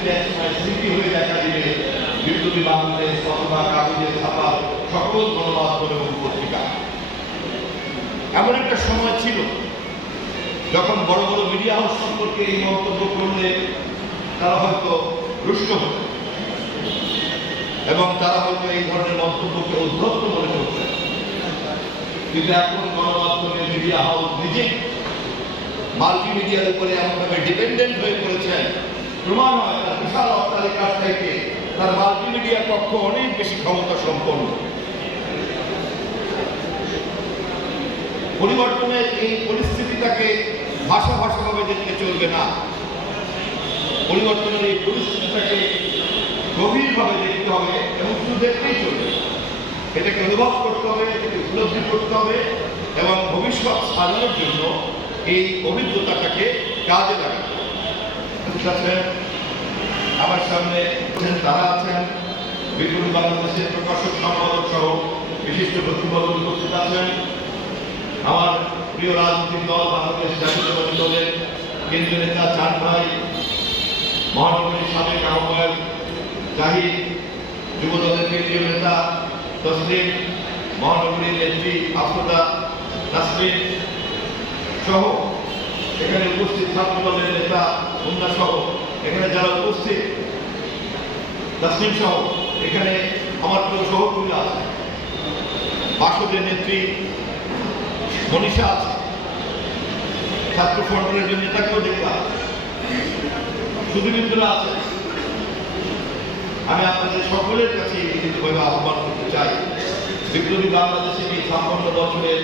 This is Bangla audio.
যদি একসময় স্মৃতি হয়ে দেখা দিবে বিপ্লবী বাংলাদেশ অথবা কাগজে ছাপা সকল গণমাধ্যম এবং পত্রিকা। এমন একটা সময় ছিল যখন বড় বড় মিডিয়া হাউস সম্পর্কে এই মন্তব্য করলে তারা হয়তো রুষ্ট হতো এবং তারা হয়তো এই ধরনের মন্তব্যকে উদ্ধত্ত মনে করতেন। কিন্তু এখন গণমাধ্যমে মিডিয়া হাউস নিজে মাল্টিমিডিয়ার উপরে এমনভাবে ডিপেন্ডেন্ট হয়ে পড়েছেন, প্রমাণ হয় তার বিশাল অট্টালিকার থেকে তার মাল্টিমিডিয়া পক্ষ অনেক বেশি ক্ষমতা সম্পন্ন। পরিবর্তনের এই পরিস্থিতিটাকে ভাষা ভাষাভাবে দেখতে চলবে না, পরিবর্তনের এই পরিস্থিতিটাকে গভীরভাবে দেখতে হবে এবং শুধু দেখতেই চলবে, এটাকে অনুভব করতে হবে, এটাকে উপলব্ধি করতে হবে এবং ভবিষ্যৎ সাজানোর জন্য এই অভিজ্ঞতাটাকে কাজে লাগাতে হবে। আমার সামনে তারা আছেন বিপ্লবী বাংলাদেশের প্রকাশক সম্পাদক সহ বিশিষ্ট ব্যক্তিবর্গ উপস্থিত আছেন। আমার প্রিয় রাজনৈতিক দল বাংলাদেশ জাতীয়তাবাদী দলের কেন্দ্রীয় নেতা চাঁদ ভাই, মহানগরীর সাবেক আহ্বায়ক জাহিদ, যুব দলের কেন্দ্রীয় নেতা তসলিম, মহানগরীর নেত্রী আফরোজা নাসরিন সহ এখানে উপস্থিত ছাত্র দলের নেতা মুন্না সহ এখানে যারা উপস্থিত তাসলিম সহ এখানে আমার প্রিয় সহকর্মীরা আছে, বাসদের নেত্রী মনীষা আছে, ছাত্র ফ্রন্টের যে নেতাকেও দেখলাম, সুধীমিত্ররা আছে। আমি আপনাদের সকলের কাছে লিখিতভাবে আহ্বান করতে চাই, বিপ্লবী বাংলাদেশের এই 56 বছরের